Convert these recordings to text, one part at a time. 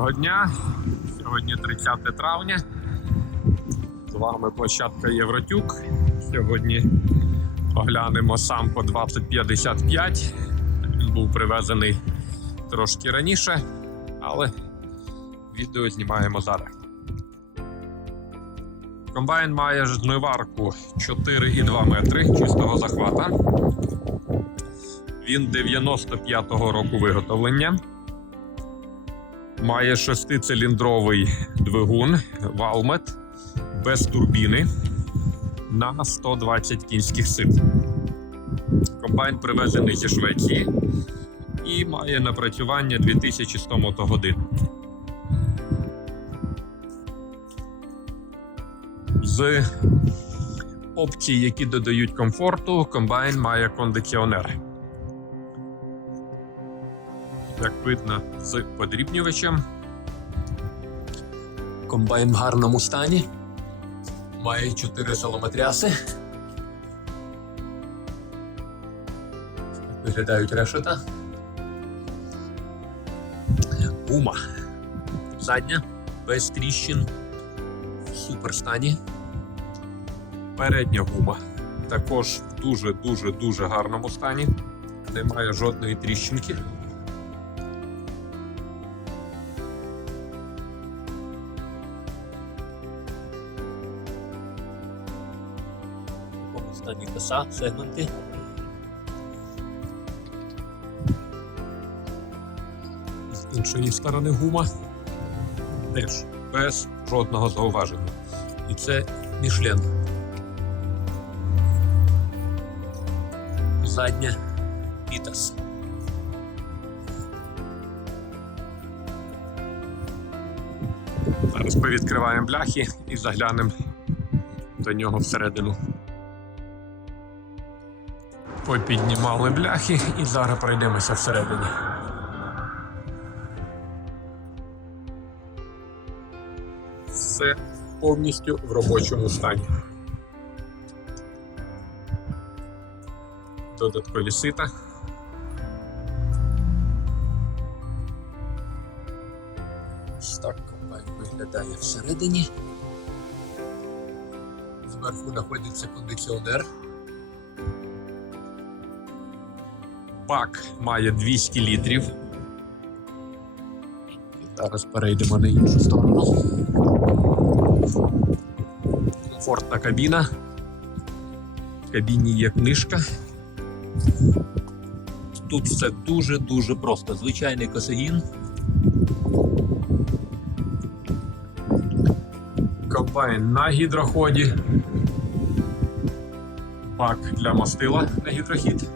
Доброго дня. Сьогодні 30 травня. З вами площадка Євротюк. Сьогодні оглянемо сам по 2055. Він був привезений трошки раніше, але відео знімаємо зараз. Комбайн має жниварку 4,2 метри чистого захвата. Він 95-го року виготовлення. Має шестициліндровий двигун Valmet без турбіни на 120 кінських сил. Комбайн привезений зі Швеції і має напрацювання 2100 мотогодин. З опцій, які додають комфорту, комбайн має кондиціонер. Як видно з подрібнювачем. Комбайн в гарному стані. Має 4 солометряси. Виглядають решета. Гума. Задня без тріщин. В супер стані. Передня гума. Також в дуже-дуже дуже гарному стані. Немає жодної тріщинки. Стані коса, сегменти. з іншої сторони гума теж без жодного зауваження. І це Мішлен. Задня Вітас. Зараз повідкриваємо бляхи і заглянемо до нього всередину. Попіднімали бляхи і зараз пройдемося всередині. Все повністю в робочому стані. Додаткові сита. Ось так комбайн виглядає всередині. Зверху знаходиться кондиціонер. Бак має 200 літрів. Зараз перейдемо на іншу сторону. Комфортна кабіна. В кабіні є книжка. Тут все дуже-дуже просто. Звичайний косогін. Комбайн на гідроході. Бак для мастила на гідрохід.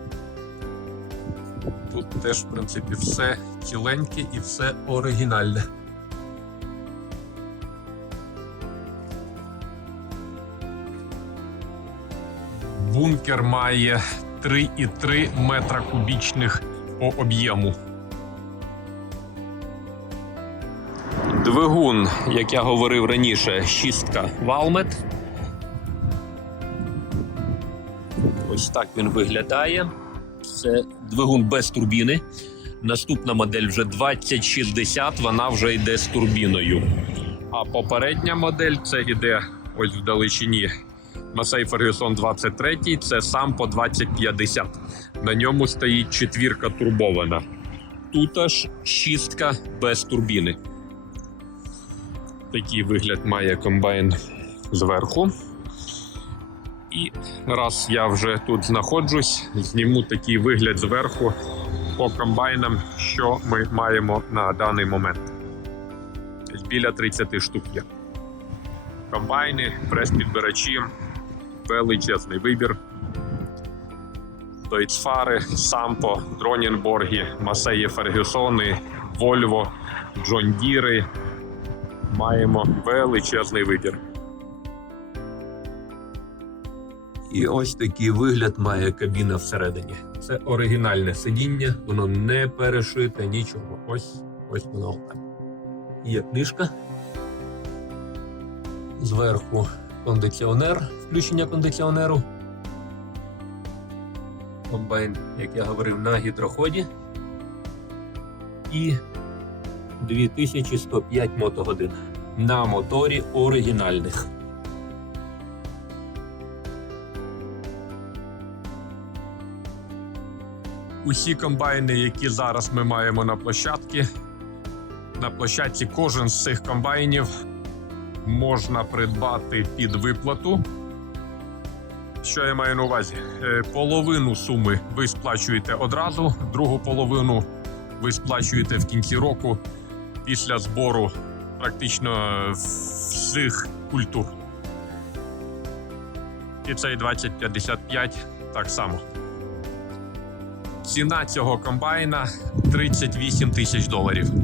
Тут теж, в принципі, все ціленьке і все оригінальне. Бункер має 3,3 метра кубічних по об'єму. Двигун, як я говорив раніше, шістка Valmet. Ось так він виглядає. Це двигун без турбіни. Наступна модель вже 2060, вона вже йде з турбіною. А попередня модель це іде ось в далечині Massey Ferguson 23, це сам по 2050. На ньому стоїть четвірка турбована. Тут аж шістка без турбіни. Такий вигляд має комбайн зверху. І раз я вже тут знаходжусь, зніму такий вигляд зверху по комбайнам, що ми маємо на даний момент. Біля 30 штук є. Комбайни, прес-підбирачі, величезний вибір. Дойцфари, Сампо, Дронінборги, Масеї Фергюсони, Вольво, Джон Діри. Маємо величезний вибір. І ось такий вигляд має кабіна всередині. Це оригінальне сидіння, воно не перешите нічого. Ось ось воно так. Є книжка. Зверху кондиціонер, включення кондиціонеру. Комбайн, як я говорив, на гідроході. І 2105 мотогодин на моторі оригінальних. Усі комбайни, які зараз ми маємо на площадці, на площадці кожен з цих комбайнів можна придбати під виплату. Що я маю на увазі? Е, Половину суми ви сплачуєте одразу, другу половину ви сплачуєте в кінці року після збору практично всіх культур. І цей 2055 так само. Ціна цього комбайна 38 тисяч доларів.